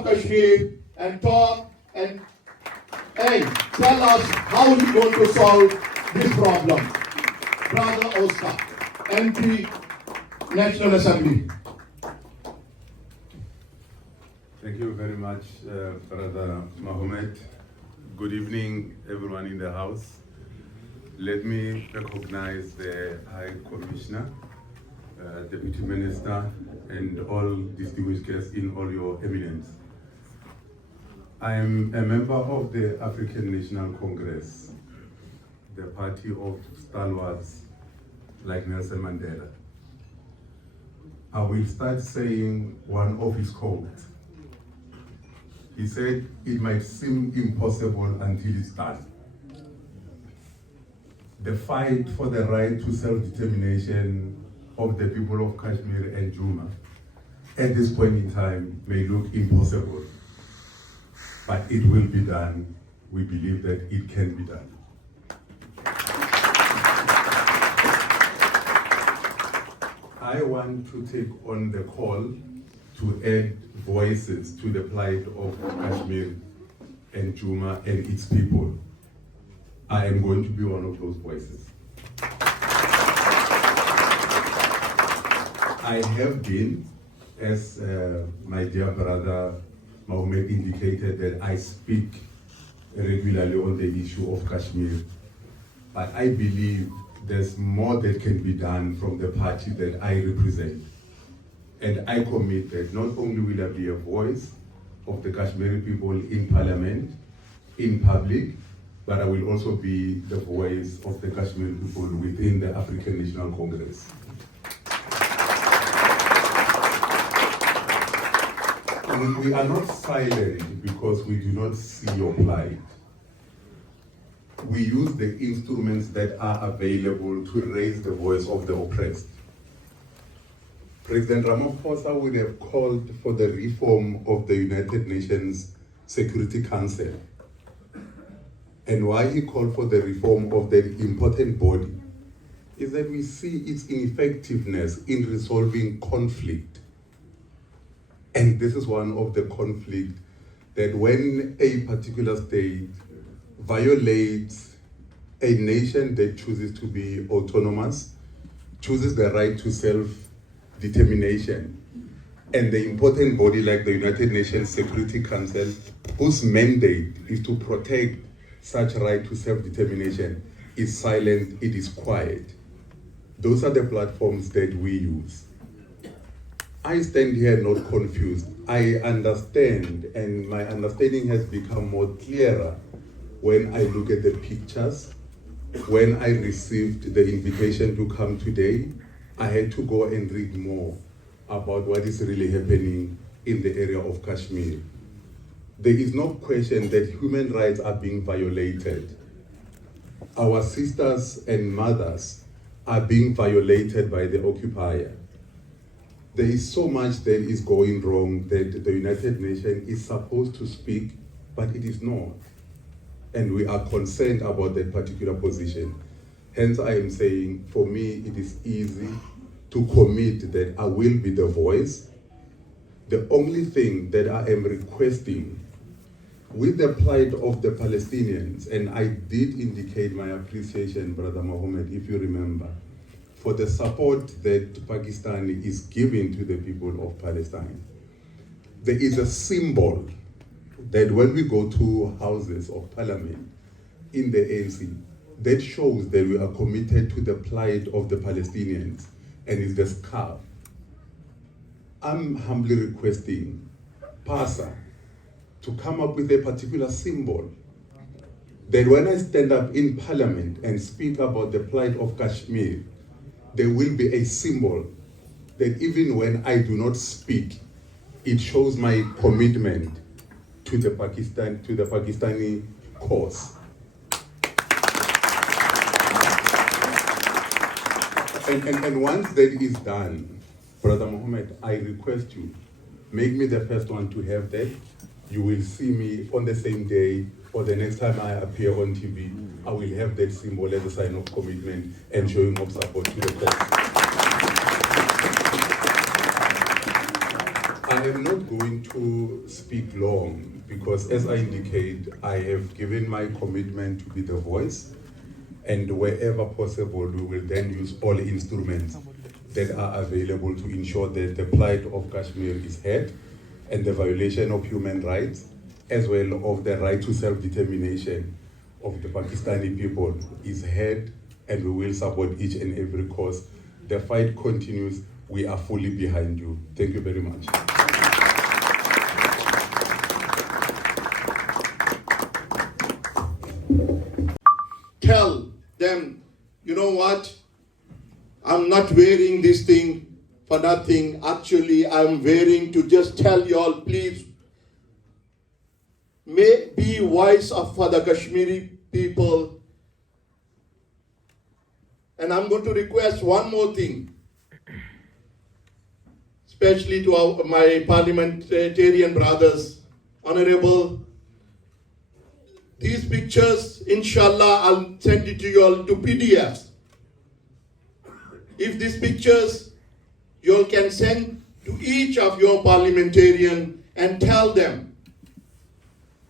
of Kashmir and talk and tell us how you're going to solve this problem. Brother Oscar, MP, National Assembly. Thank you very much, Brother Mohammed. Good evening, everyone in the House. Let me recognize the High Commissioner, Deputy Minister, and all distinguished guests in all your eminence. I am a member of the African National Congress, the party of stalwarts like Nelson Mandela. I will start saying one of his quotes. He said, "It might seem impossible until it's done." The fight for the right to self-determination of the people of Kashmir and Juma at this point in time may look impossible, but it will be done. We believe that it can be done. I want to take on the call to add voices to the plight of Kashmir and Juma and its people. I am going to be one of those voices. I have been, as my dear brother Mohammed indicated, that I speak regularly on the issue of Kashmir. But I believe there's more that can be done from the party that I represent. And I commit that not only will I be a voice of the Kashmiri people in parliament, in public, but I will also be the voice of the Kashmiri people within the African National Congress. We are not silent because we do not see your plight. We use the instruments that are available to raise the voice of the oppressed. President Ramaphosa would have called for the reform of the United Nations Security Council. And why he called for the reform of that important body is that we see its ineffectiveness in resolving conflict. And this is one of the conflicts that when a particular state violates a nation that chooses to be autonomous, chooses the right to self-determination, and the important body like the United Nations Security Council, whose mandate is to protect such right to self-determination, is silent, it is quiet. Those are the platforms that we use. I stand here not confused. I understand, and my understanding has become more clearer when I look at the pictures. When I received the invitation to come today, I had to go and read more about what is really happening in the area of Kashmir. There is no question that human rights are being violated. Our sisters and mothers are being violated by the occupier. There is so much that is going wrong that the United Nations is supposed to speak, but it is not. And we are concerned about that particular position. Hence, I am saying, for me, it is easy to commit that I will be the voice. The only thing that I am requesting with the plight of the Palestinians, and I did indicate my appreciation, Brother Mohammed, if you remember, for the support that Pakistan is giving to the people of Palestine. There is a symbol that when we go to houses of parliament in the ANC, that shows that we are committed to the plight of the Palestinians, and it's the scarf. I'm humbly requesting PASA to come up with a particular symbol that when I stand up in parliament and speak about the plight of Kashmir, there will be a symbol that even when I do not speak, it shows my commitment to the Pakistani cause. And once that is done, Brother Mohammed, I request you, make me the first one to have that. You will see me on the same day or the next time I appear on TV, I will have that symbol as a sign of commitment and showing of support to the cause. I am not going to speak long because, as I indicate, I have given my commitment to be the voice, and wherever possible, we will then use all instruments that are available to ensure that the plight of Kashmir is heard and the violation of human rights, as well of the right to self-determination of the Pakistani people is heard, and we will support each and every cause. The fight continues. We are fully behind you. Thank you very much. Tell them, you know what? I'm not wearing this thing for nothing. Actually, I'm wearing to just tell you all, please, may be voice for the Kashmiri people. And I'm going to request one more thing, especially to my parliamentarian brothers, Honorable. These pictures, inshallah, I'll send it to you all to PDFs. If these pictures you all can send to each of your parliamentarian and tell them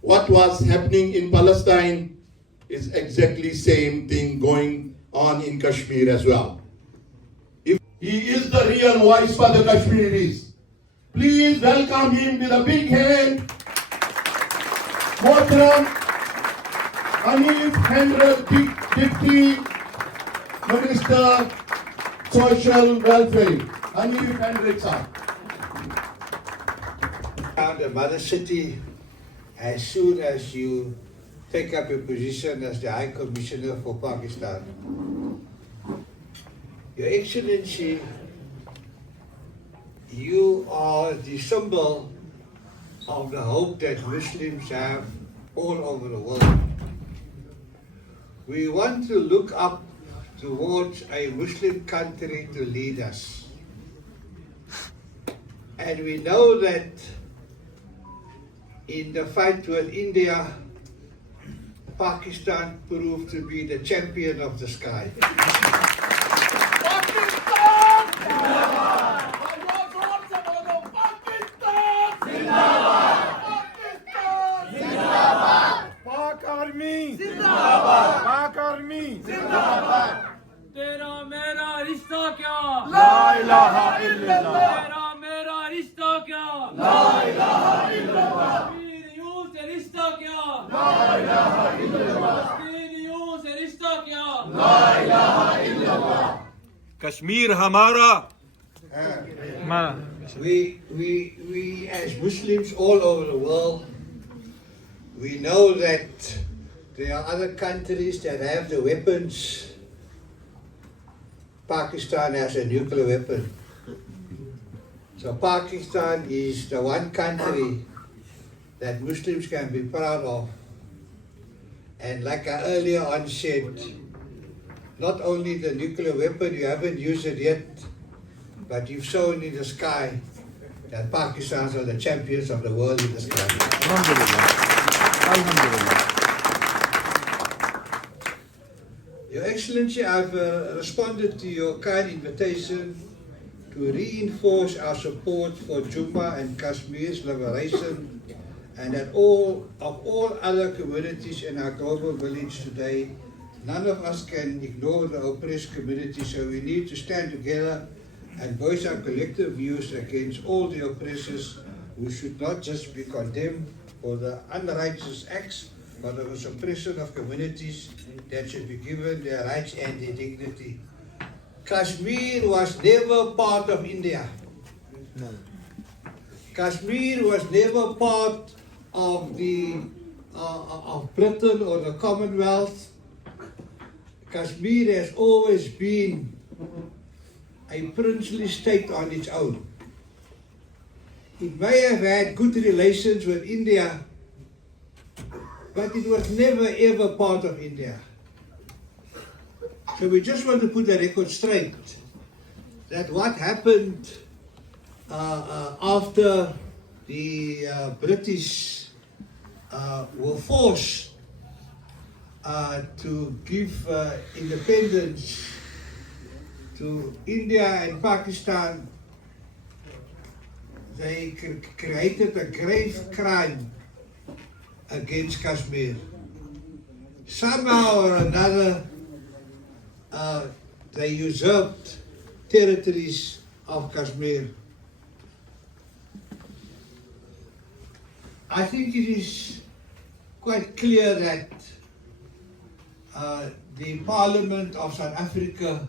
what was happening in Palestine is exactly same thing going on in Kashmir as well. If he is the real voice for the Kashmiris, please welcome him with a big hand. Mohtaram Hanif Hendra, Deputy Minister, Social Welfare. Hanif Hendrik sir. The mother city, as soon as you take up your position as the High Commissioner for Pakistan. Your Excellency, you are the symbol of the hope that Muslims have all over the world. We want to look up towards a Muslim country to lead us. And we know that in the fight with India, Pakistan proved to be the champion of the sky. तेरा मेरा रिश्ता क्या ला इलाहा इल्लल्लाह तेरा मेरा रिश्ता क्या ला इलाहा इल्लल्लाह कश्मीरियों से रिश्ता क्या ला इलाहा इल्लल्लाह कश्मीरियों से रिश्ता क्या ला इलाहा इल्लल्लाह कश्मीर हमारा We as Muslims all over the world, we know that there are other countries that have the weapons. Pakistan has a nuclear weapon. So Pakistan is the one country that Muslims can be proud of. And like I earlier on said, not only the nuclear weapon, you haven't used it yet, but you've shown in the sky that Pakistans are the champions of the world in the sky. Alhamdulillah. Alhamdulillah. Your Excellency, I've responded to your kind invitation to reinforce our support for Jammu and Kashmir's liberation, and that all other communities in our global village today, none of us can ignore the oppressed community, so we need to stand together and voice our collective views against all the oppressors who should not just be condemned for the unrighteous acts, but of the suppression of communities that should be given their rights and their dignity. Kashmir was never part of India. No. Kashmir was never part of of Britain or the Commonwealth. Kashmir has always been a princely state on its own. It may have had good relations with India, but it was never ever part of India. So we just want to put the record straight that what happened after the British were forced to give independence to India and Pakistan, they created a grave crime against Kashmir. Somehow or another, they usurped territories of Kashmir. I think it is quite clear that the Parliament of South Africa,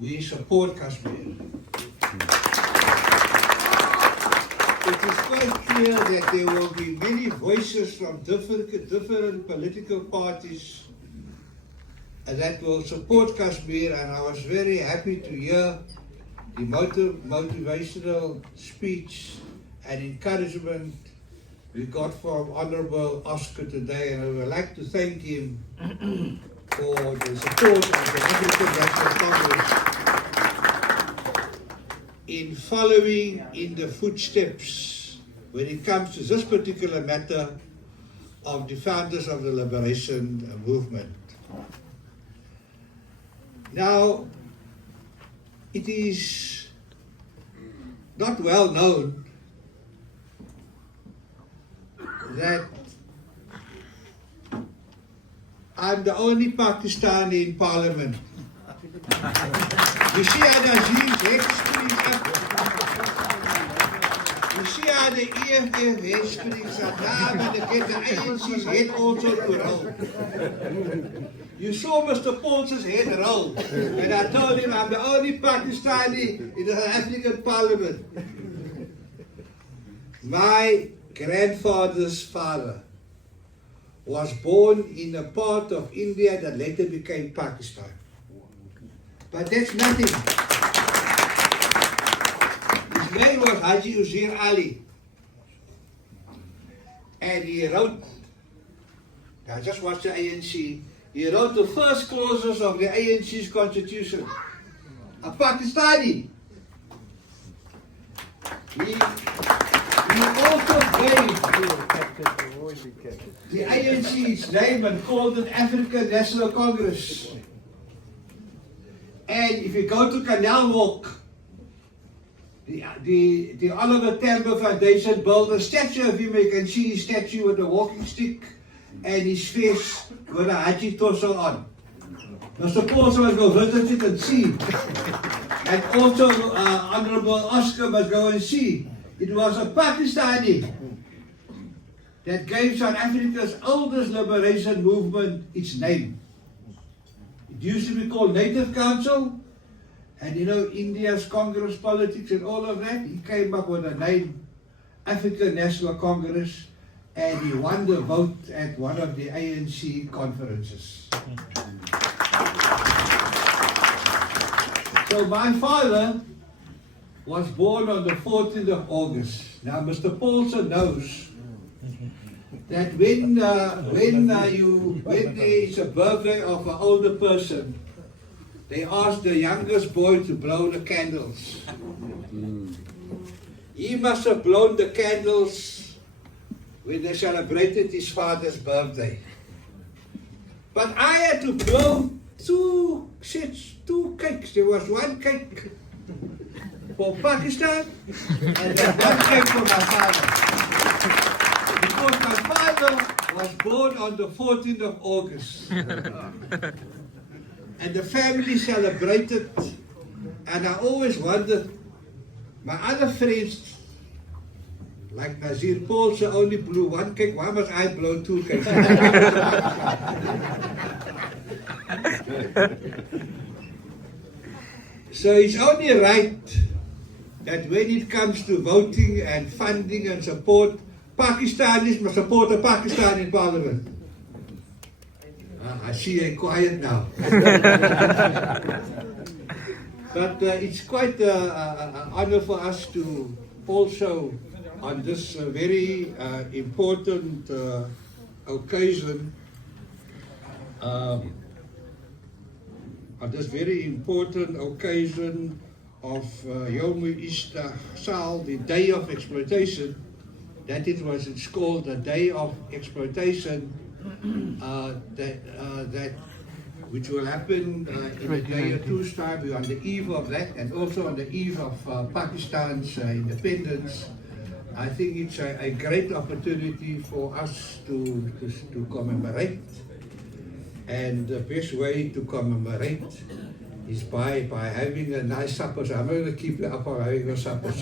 we support Kashmir. It is quite clear that there will be many voices from different political parties that will support Kashmir, and I was very happy to hear the motivational speech and encouragement we got from Honorable Oscar today, and I would like to thank him for the support of the African National Congress in following in the footsteps when it comes to this particular matter of the founders of the liberation movement. Now, it is not well known that I'm the only Pakistani in Parliament. You see how Nazir's head springs up? You see how the EFF head springs up? Now I'm going to get the ANC's head also to roll. You saw Mr. Paulson's head roll, and I told him I'm the only Pakistani in the South African Parliament. My grandfather's father was born in a part of India that later became Pakistan. But that's nothing. His name was Haji Uzair Ali. And he wrote, I just watched the ANC, he wrote the first clauses of the ANC's constitution. A Pakistani. He also gave the ANC's name and called it African National Congress. And if you go to Canal Walk, the Oliver Tambo Foundation built a statue of him. You can see his statue with a walking stick and his face with a Haji torso on. Mr. Paulson must go visit it and see. And also Honorable Oscar must go and see. It was a Pakistani that gave South Africa's oldest liberation movement its name. It used to be called Native Council, and you know India's Congress politics and all of that. He came up with a name, African National Congress, and he won the vote at one of the ANC conferences. So my father was born on the 14th of August. Now, Mr. Paulson knows that when there is a birthday of an older person, they ask the youngest boy to blow the candles. He must have blown the candles when they celebrated his father's birthday. But I had to blow two cakes. There was one cake for Pakistan, and then one cake for my father. Because my father was born on the 14th of August. And the family celebrated, and I always wondered, my other friends, like Nazir Paulson only blew one cake, why must I blow two cakes? So it's only right that when it comes to voting and funding and support, Pakistanis must support a Pakistan in Parliament. I see you're quiet now. But it's quite an honor for us to also, on this very important occasion, of Yom Ishtaxal, the day of exploitation, that it was called the day of exploitation, that which will happen in a day or two's time. We're on the eve of that, and also on the eve of Pakistan's independence. I think it's a great opportunity for us to commemorate. And the best way to commemorate is by having a nice supper. So I'm going to keep you up on having a supper.